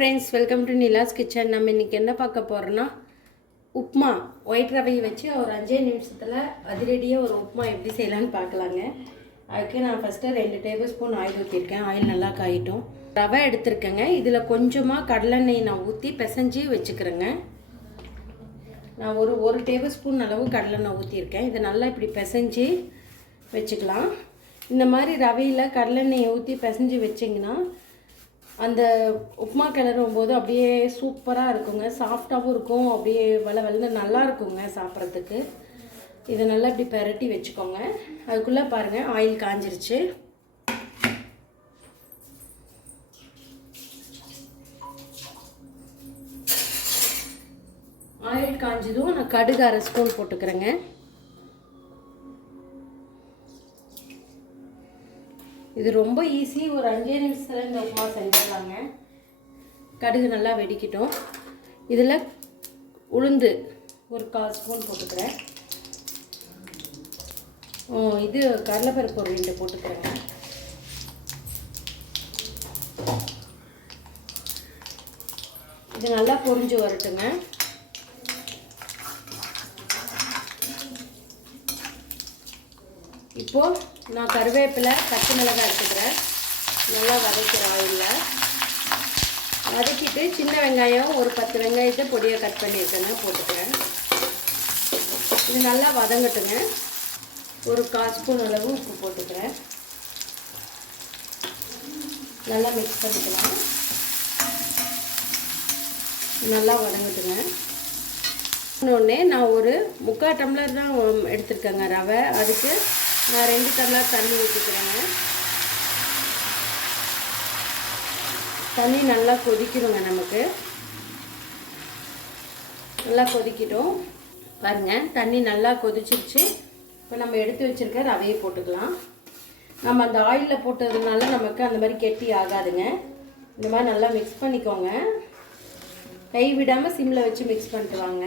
Friends welcome to Nila's kitchen நம்ம இன்றைக்கி என்ன பார்க்க போகிறோன்னா உப்மா ஒயிட் ரவையை வச்சு ஒரு அஞ்சே நிமிஷத்தில் அதிரடியாக ஒரு உப்மா எப்படி செய்யலான்னு பார்க்கலாங்க. அதுக்கு நான் ஃபஸ்ட்டு ரெண்டு டேபிள் ஸ்பூன் ஆயில் ஊற்றிருக்கேன் ஆயில் நல்லா காயிட்டும். ரவை எடுத்திருக்கேங்க. இதில் கொஞ்சமாக கடலெண்ணெய் நான் ஊற்றி பிசைஞ்சு வச்சுக்கிறேங்க. நான் ஒரு ஒரு டேபிள் ஸ்பூன் அளவு கடலெண்ணெய் ஊற்றிருக்கேன் இதை நல்லா இப்படி பிசைஞ்சு வச்சுக்கலாம். இந்த மாதிரி ரவையில் கடலெண்ணெயை ஊற்றி பிசைஞ்சு வச்சிங்கன்னா அந்த உப்புமா கிளறும் போது அப்படியே சூப்பராக இருக்குங்க. சாஃப்டாகவும் இருக்கும். அப்படியே வள வளர்ந்து நல்லா இருக்குங்க சாப்பிட்றதுக்கு. இதை நல்லா இப்படி பெரட்டி வச்சுக்கோங்க. அதுக்குள்ளே பாருங்கள் ஆயில் காஞ்சிருச்சு. ஆயில் காஞ்சதும் நான் கடுகு அரை ஸ்பூன் போட்டுக்கிறேங்க. இது ரொம்ப ஈஸி ஒரு அஞ்சே நிமிஷத்தில் இந்த உப்புமா செஞ்சிடலாங்க. கடுகு நல்லா வெடிக்கட்டும். இதில் உளுந்து ஒரு கால் ஸ்பூன் போட்டுக்கிறேன். இது கடலைப்பருப்பு ஒரு ரெண்டு போட்டுக்கிறேங்க. இது நல்லா பொரிஞ்சு வரட்டுங்க. இப்போது நான் கருவேப்பிலை பச்சை மிளகாய் எடுத்துக்கிறேன். நல்லா வதக்கிறேன் ஆயிலில். வதக்கிட்டு சின்ன வெங்காயம் ஒரு பத்து வெங்காயத்தை பொடியை கட் பண்ணியிருக்கேங்க போட்டுக்கிறேன். இது நல்லா வதங்கட்டுங்க. ஒரு கால் ஸ்பூன் அளவு உப்பு போட்டுக்கிறேன். நல்லா மிக்ஸ் பண்ணிக்கலாம். நல்லா வதங்கட்டுங்க. இன்னொன்று நான் ஒரு முக்கால் டம்ளர் தான் எடுத்திருக்கேங்க ரவை. அதுக்கு நான் ரெண்டு டம்ளர் தண்ணி ஊற்றிக்கிறேங்க தண்ணி நல்லா கொதிக்கணுங்க நமக்கு. நல்லா கொதிக்கிட்டோம். பாருங்க தண்ணி நல்லா கொதிச்சிருச்சு. இப்போ நம்ம எடுத்து வச்சுருக்க ரவையை போட்டுக்கலாம். நம்ம அந்த ஆயிலில் போட்டதுனால நமக்கு அந்த மாதிரி கெட்டி ஆகாதுங்க. இந்த மாதிரி நல்லா மிக்ஸ் பண்ணிக்கோங்க. கை விடாமல் சிம்மில் வச்சு மிக்ஸ் பண்ணிட்டு வாங்க.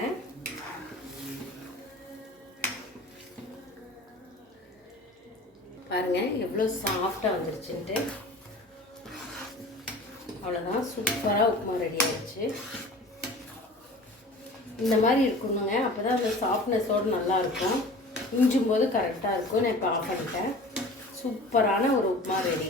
பாருங்கள் எவ்வளோ சாஃப்டாக வந்துருச்சுன்ட்டு. அவ்வளோதான் சூப்பராக உப்புமா ரெடி ஆகிடுச்சு இந்த மாதிரி இருக்கணுங்க. அப்போ தான் அந்த சாஃப்ட்னஸோடு நல்லாயிருக்கும் இஞ்சும் போது கரெக்டாக இருக்கும். நான் இப்போ ஆஃப் பண்ணிட்டேன். சூப்பரான ஒரு உப்புமா ரெடி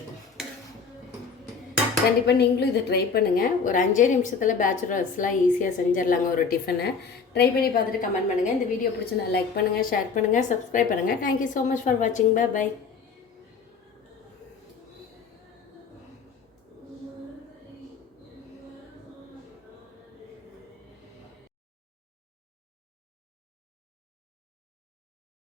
கண்டிப்பாக நீங்களும் இதை ட்ரை பண்ணுங்கள் ஒரு அஞ்சே நிமிஷத்தில் பேச்சுலர்ஸ்லாம் ஈஸியாக செஞ்சிடலாங்க ஒரு டிஃபனை ட்ரை பண்ணி பார்த்துட்டு கமெண்ட் பண்ணுங்கள் இந்த வீடியோ பிடிச்சி லைக் பண்ணுங்கள் ஷேர் பண்ணுங்கள் சப்ஸ்கிரைப் பண்ணுங்கள் thank you so much for வாட்சிங் பை பை